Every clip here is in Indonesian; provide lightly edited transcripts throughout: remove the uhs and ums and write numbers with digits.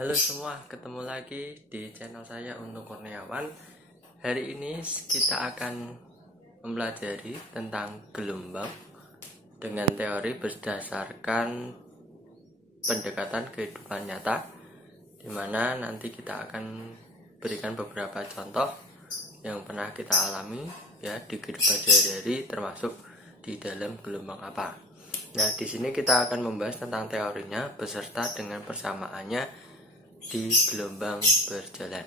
Halo semua, ketemu lagi di channel saya Untung Kurniawan. Hari ini kita akan mempelajari tentang gelombang dengan teori berdasarkan pendekatan kehidupan nyata, dimana nanti kita akan berikan beberapa contoh yang pernah kita alami ya di kehidupan sehari-hari, termasuk di dalam gelombang apa. Nah, di sini kita akan membahas tentang teorinya beserta dengan persamaannya di gelombang berjalan.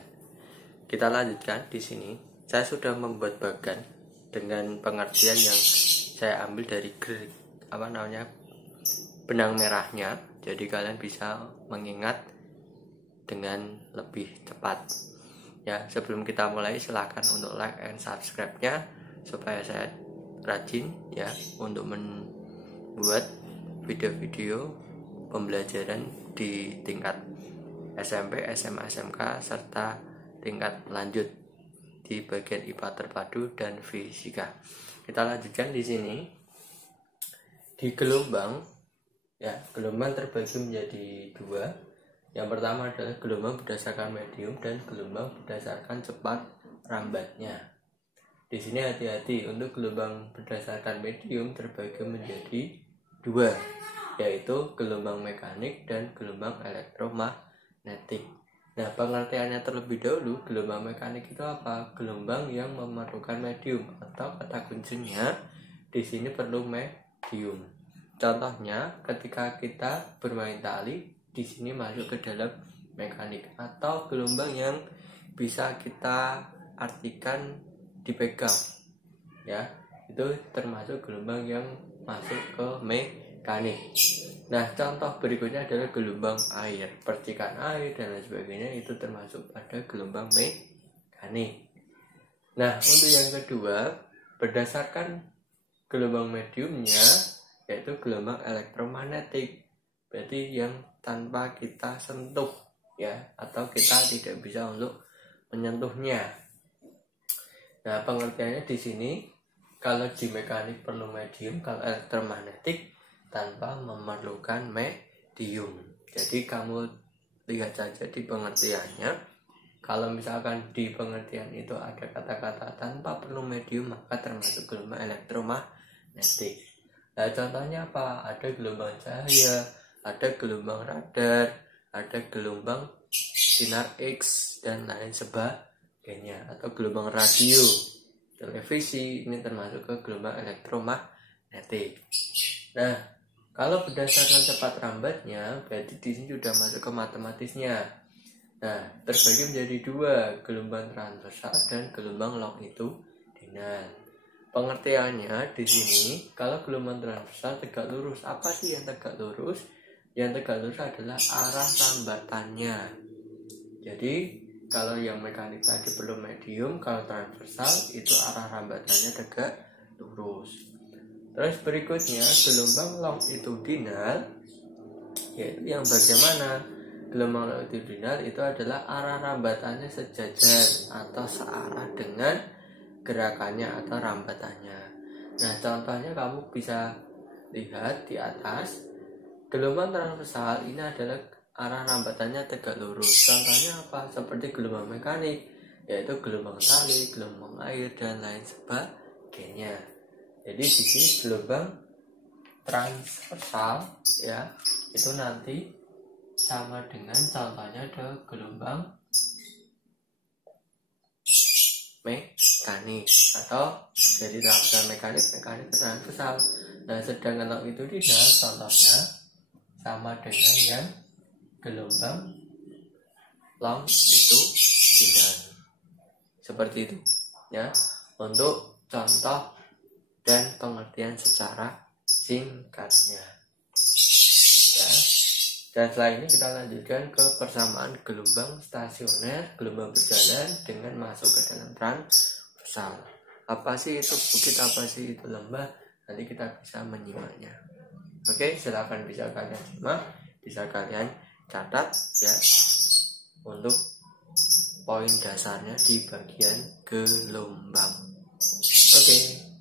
Kita lanjutkan di sini. Saya sudah membuat bagan dengan pengertian yang saya ambil dari benang merahnya. Jadi kalian bisa mengingat dengan lebih cepat. Ya, sebelum kita mulai silakan untuk like and subscribe-nya supaya saya rajin ya untuk membuat video-video pembelajaran di tingkat SMP, SMA, SMK serta tingkat lanjut di bagian IPA terpadu dan fisika. Kita lanjutkan di sini. Di gelombang ya, gelombang terbagi menjadi dua. Yang pertama adalah gelombang berdasarkan medium dan gelombang berdasarkan cepat rambatnya. Di sini hati-hati, untuk gelombang berdasarkan medium terbagi menjadi dua, yaitu gelombang mekanik dan gelombang elektromagnetik. Nah, pengertiannya terlebih dahulu, gelombang mekanik itu apa? Gelombang yang memerlukan medium, atau kata kuncinya di sini perlu medium. Contohnya, ketika kita bermain tali, di sini masuk ke dalam mekanik, atau gelombang yang bisa kita artikan dipegang, ya, itu termasuk gelombang yang masuk ke mekanik. Nah, contoh berikutnya adalah gelombang air, percikan air dan lain sebagainya, itu termasuk pada gelombang mekanik. Nah, untuk yang kedua, berdasarkan gelombang mediumnya, yaitu gelombang elektromagnetik, berarti yang tanpa kita sentuh ya, atau kita tidak bisa untuk menyentuhnya. Nah, pengertiannya di sini, kalau di mekanik perlu medium, kalau elektromagnetik tanpa memerlukan medium. Jadi kamu lihat saja di pengertiannya. Kalau misalkan di pengertian itu ada kata-kata tanpa perlu medium, maka termasuk gelombang elektromagnetik. Nah, contohnya apa? Ada gelombang cahaya, ada gelombang radar, ada gelombang sinar X dan lain sebagainya, atau gelombang radio, televisi, ini termasuk ke gelombang elektromagnetik. Nah, kalau berdasarkan cepat rambatnya, berarti di sini sudah masuk ke matematisnya. Nah, terbagi menjadi dua, gelombang transversal dan gelombang longitudinal. Pengertiannya di sini, kalau gelombang transversal tegak lurus. Apa sih yang tegak lurus? Yang tegak lurus adalah arah rambatannya. Jadi, kalau yang mekanik tadi perlu medium, kalau transversal itu arah rambatannya tegak lurus. Terus berikutnya gelombang longitudinal, yaitu yang bagaimana? Gelombang longitudinal itu adalah arah rambatannya sejajar atau searah dengan gerakannya atau rambatannya. Nah, contohnya kamu bisa lihat di atas. Gelombang transversal ini adalah arah rambatannya tegak lurus. Contohnya apa? Seperti gelombang mekanik, yaitu gelombang tali, gelombang air dan lain sebagainya. Jadi di sini gelombang transversal ya, itu nanti sama dengan contohnya ada gelombang mekanik, atau dari transversal mekanik transversal. Nah, sedangkan longitudinal contohnya sama dengan yang gelombang longitudinal. Seperti itu ya, untuk contoh dan pengertian secara singkatnya ya. Dan setelah ini kita lanjutkan ke persamaan gelombang stasioner, gelombang berjalan dengan masuk ke dalam transversal. Apa sih itu bukit, apa sih itu lembah? Nanti kita bisa menyimaknya. Oke, silakan bisa kalian simak, bisa kalian catat ya, untuk poin dasarnya di bagian gelombang. Oke.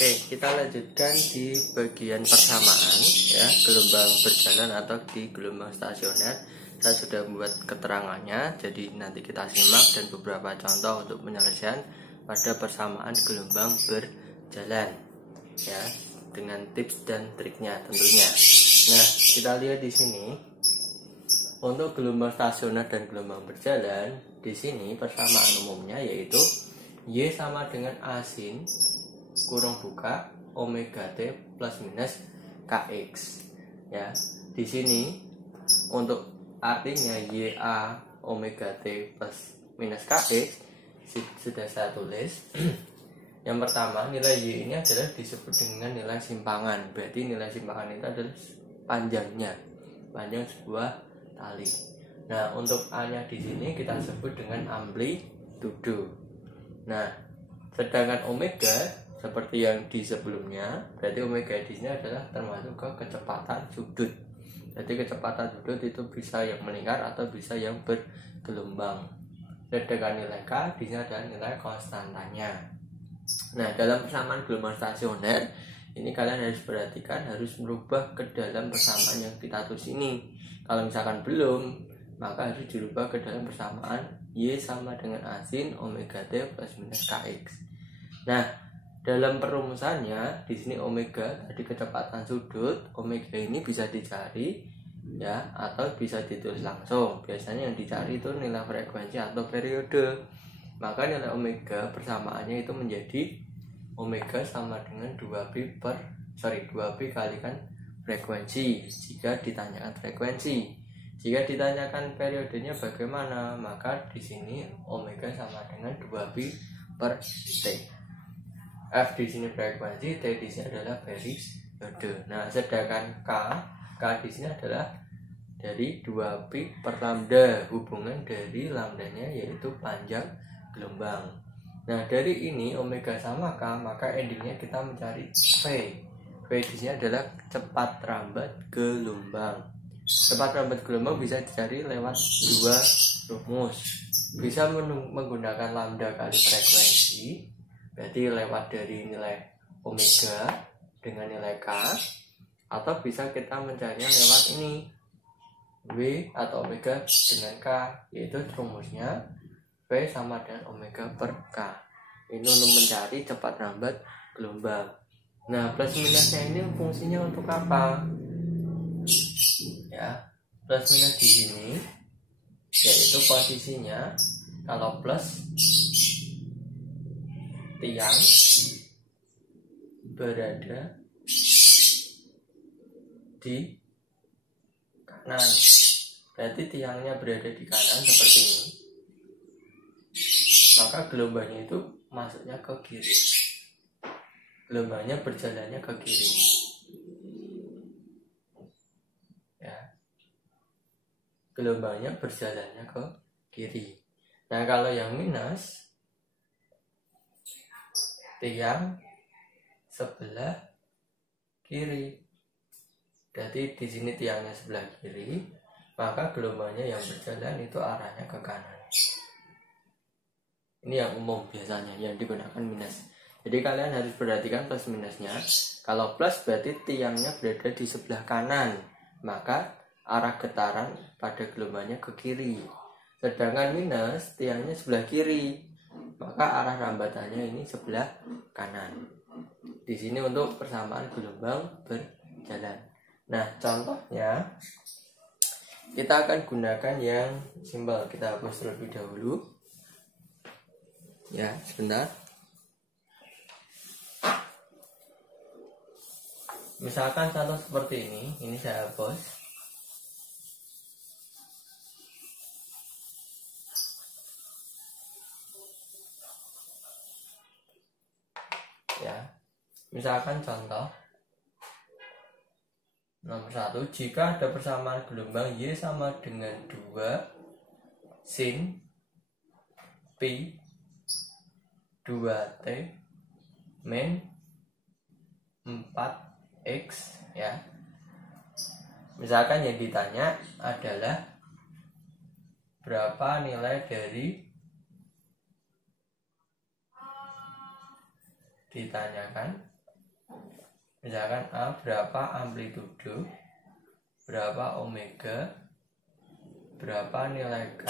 Oke, kita lanjutkan di bagian persamaan ya, gelombang berjalan atau di gelombang stasioner. Saya sudah membuat keterangannya, jadi nanti kita simak dan beberapa contoh untuk penyelesaian pada persamaan gelombang berjalan ya, dengan tips dan triknya tentunya. Nah, kita lihat di sini untuk gelombang stasioner dan gelombang berjalan. Di sini persamaan umumnya yaitu Y sama dengan A sin kurung buka omega t plus minus kx ya. Di sini untuk artinya YA omega t plus minus kx sudah saya tulis. Yang pertama, nilai Y ini adalah disebut dengan nilai simpangan. Berarti nilai simpangan itu adalah panjang sebuah tali. Nah, untuk A-nya di sini kita sebut dengan amplitudo. Nah, sedangkan omega seperti yang di sebelumnya, berarti omega di sini adalah termasuk ke kecepatan sudut. Jadi kecepatan sudut itu bisa yang melingkar atau bisa yang bergelombang. Sedangkan nilai K di sini adalah nilai konstantanya. Nah, dalam persamaan gelombang stasioner ini kalian harus perhatikan, harus merubah ke dalam persamaan yang kita tulis ini. Kalau misalkan belum, maka harus dirubah ke dalam persamaan Y sama dengan A sin omega t plus minus kx. Nah, dalam perumusannya di sini omega tadi kecepatan sudut, omega ini bisa dicari ya atau bisa ditulis langsung. Biasanya yang dicari itu nilai frekuensi atau periode. Maka nilai omega persamaannya itu menjadi omega sama dengan 2pi kalikan frekuensi jika ditanyakan frekuensi. Jika ditanyakan periodenya bagaimana, maka di sini omega sama dengan 2pi per t. F di sini frekuensi, T di sini adalah periode. Nah, sedangkan K di sini adalah dari 2pi per lambda, hubungan dari lambdanya yaitu panjang gelombang. Nah, dari ini omega sama K, maka endingnya kita mencari V. V di sini adalah cepat rambat gelombang. Cepat rambat gelombang bisa dicari lewat dua rumus. Bisa menggunakan lambda kali frekuensi, berarti lewat dari nilai omega dengan nilai K, atau bisa kita mencarinya lewat ini W atau omega dengan K, yaitu rumusnya V sama dengan omega per K. Ini untuk mencari cepat rambat gelombang. Nah, plus minusnya ini fungsinya untuk apa? Ya, plus minus di sini yaitu posisinya, kalau plus tiang berada di kanan, berarti tiangnya berada di kanan seperti ini, maka gelombangnya itu masuknya ke kiri, gelombangnya berjalannya ke kiri ya, gelombangnya berjalannya ke kiri. Nah, kalau yang minus, tiang sebelah kiri, jadi di sini tiangnya sebelah kiri, maka gelombangnya yang berjalan itu arahnya ke kanan. Ini yang umum biasanya yang digunakan minus. Jadi kalian harus perhatikan plus minusnya. Kalau plus berarti tiangnya berada di sebelah kanan, maka arah getaran pada gelombangnya ke kiri. Sedangkan minus tiangnya sebelah kiri, maka arah rambatannya ini sebelah kanan. Di sini untuk persamaan gelombang berjalan. Nah, contohnya kita akan gunakan yang simpel. Kita hapus terlebih dahulu. Ya, sebentar. Misalkan contoh seperti ini saya hapus. Ya, misalkan contoh nomor 1, jika ada persamaan gelombang Y sama dengan 2 sin pi 2t min 4x ya. Misalkan yang ditanya adalah berapa nilai dari ditanyakan Misalkan A berapa amplitudo, berapa omega, berapa nilai K,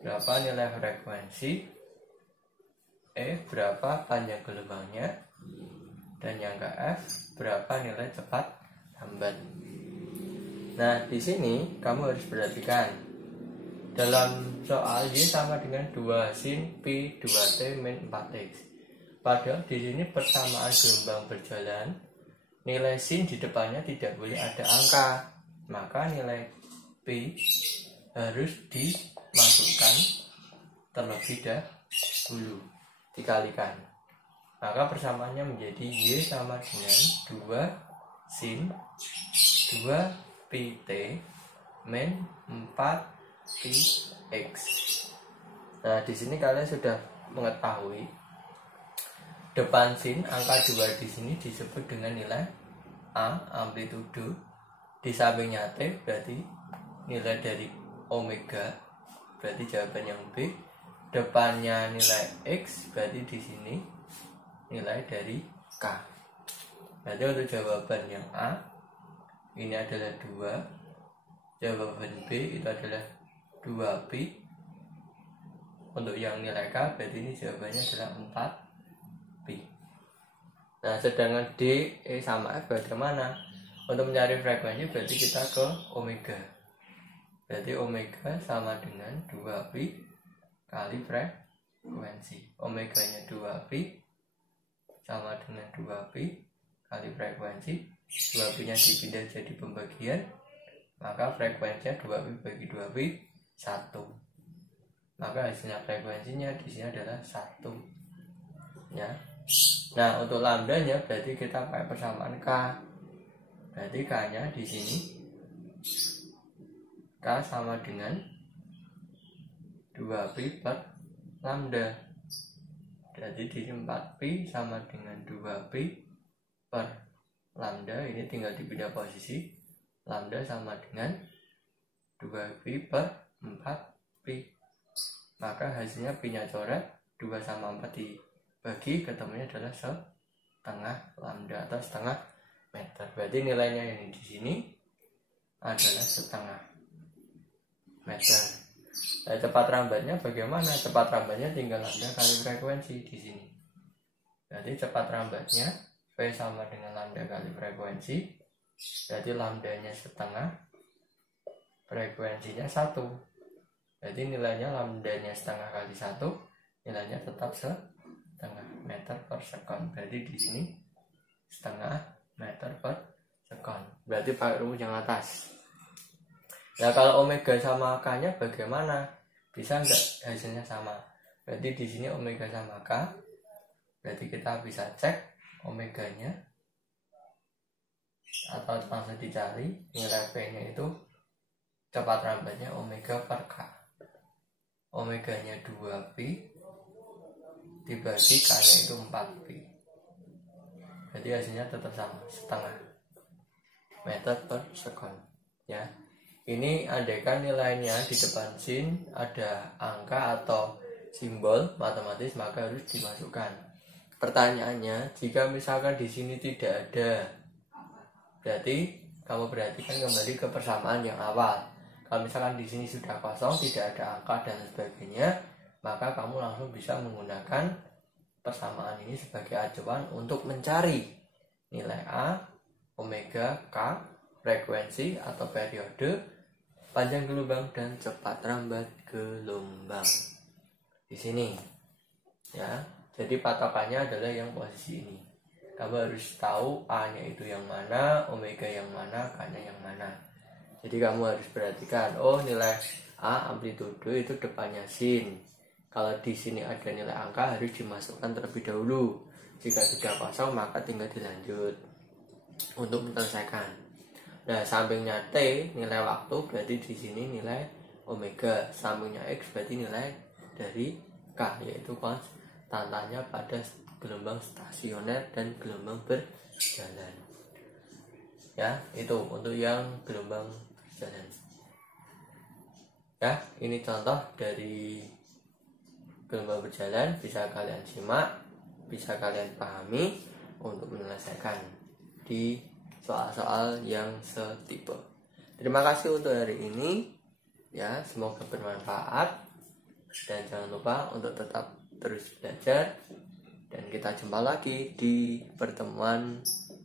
berapa nilai frekuensi, E berapa panjang gelombangnya, dan yang ke F berapa nilai cepat lambat. Nah, di sini kamu harus perhatikan dalam soal Y sama dengan 2 sin pi 2t min 4x. Padahal di sini persamaan gelombang berjalan, nilai sin di depannya tidak boleh ada angka, maka nilai pi harus dimasukkan terlebih dahulu, dikalikan. Maka persamaannya menjadi Y sama dengan 2 sin 2 pi t min 4 pi x. Nah, di sini kalian sudah mengetahui depan sin angka 2 di sini disebut dengan nilai A, amplitudo. Di sampingnya T berarti nilai dari omega, berarti jawaban yang B. Depannya nilai X berarti di sini nilai dari K. Berarti untuk jawaban yang A ini adalah 2, jawaban B itu adalah 2pi. Untuk yang nilai K berarti ini jawabannya adalah 4pi. Nah, sedangkan D, E sama F bagaimana? Untuk mencari frekuensi berarti kita ke omega. Berarti omega sama dengan 2pi kali frekuensi. Omeganya 2pi sama dengan 2pi kali frekuensi. 2pi nya dipindah jadi pembagian, maka frekuensinya 2pi bagi 2pi 1. Maka hasilnya frekuensinya di sini adalah 1. Ya. Nah, untuk lambdanya berarti kita pakai persamaan K. Berarti K-nya di sini K sama dengan 2pi per lambda. Berarti di sini 4pi sama dengan 2pi per lambda. Ini tinggal dipindah posisi. Lambda sama dengan 2pi per 4pi. Maka hasilnya pi-nya coret, 2 sama 4 dibagi, ketemunya adalah setengah lambda atau setengah meter. Berarti nilainya yang di sini adalah setengah meter. Nah, cepat rambatnya bagaimana? Cepat rambatnya tinggal lambda kali frekuensi di sini. Berarti cepat rambatnya V sama dengan lambda kali frekuensi. Berarti lambdanya setengah, frekuensinya 1. Jadi nilainya lambdanya setengah kali 1, nilainya tetap setengah meter per sekon. Berarti di sini setengah meter per sekon. Berarti pakai rumus yang atas. Nah, kalau omega sama K-nya bagaimana? Bisa nggak hasilnya sama? Berarti di sini omega sama K. Berarti kita bisa cek omeganya atau langsung dicari nilai P-nya itu cepat rambatnya omega per K. Omeganya 2pi dibagi K-nya itu 4pi. Jadi hasilnya tetap sama, setengah meter per sekon. Ya, ini andaikan nilainya di depan sin ada angka atau simbol matematis, maka harus dimasukkan. Pertanyaannya, jika misalkan di sini tidak ada, berarti kamu perhatikan kembali ke persamaan yang awal. Kalau misalkan di sini sudah kosong, tidak ada angka dan sebagainya, maka kamu langsung bisa menggunakan persamaan ini sebagai acuan untuk mencari nilai A, omega, K, frekuensi atau periode, panjang gelombang dan cepat rambat gelombang. Di sini, ya. Jadi patokannya adalah yang posisi ini. Kamu harus tahu A-nya itu yang mana, omega yang mana, K-nya yang mana. Jadi kamu harus perhatikan, oh nilai A amplitudo itu depannya sin. Kalau di sini ada nilai angka harus dimasukkan terlebih dahulu. Jika sudah kosong maka tinggal dilanjut untuk menyelesaikan. Nah, sampingnya T nilai waktu berarti di sini nilai omega, sampingnya X berarti nilai dari K, yaitu konstantanya pada gelombang stasioner dan gelombang berjalan. Ya, itu untuk yang gelombang berjalan. Ya, ini contoh dari gelombang berjalan, bisa kalian simak, bisa kalian pahami untuk menyelesaikan di soal-soal yang setipe. Terima kasih untuk hari ini ya, semoga bermanfaat dan jangan lupa untuk tetap terus belajar, dan kita jumpa lagi di pertemuan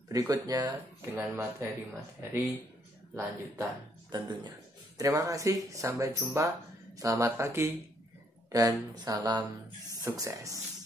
berikutnya dengan materi-materi lanjutan tentunya. Terima kasih, sampai jumpa, selamat pagi dan salam sukses.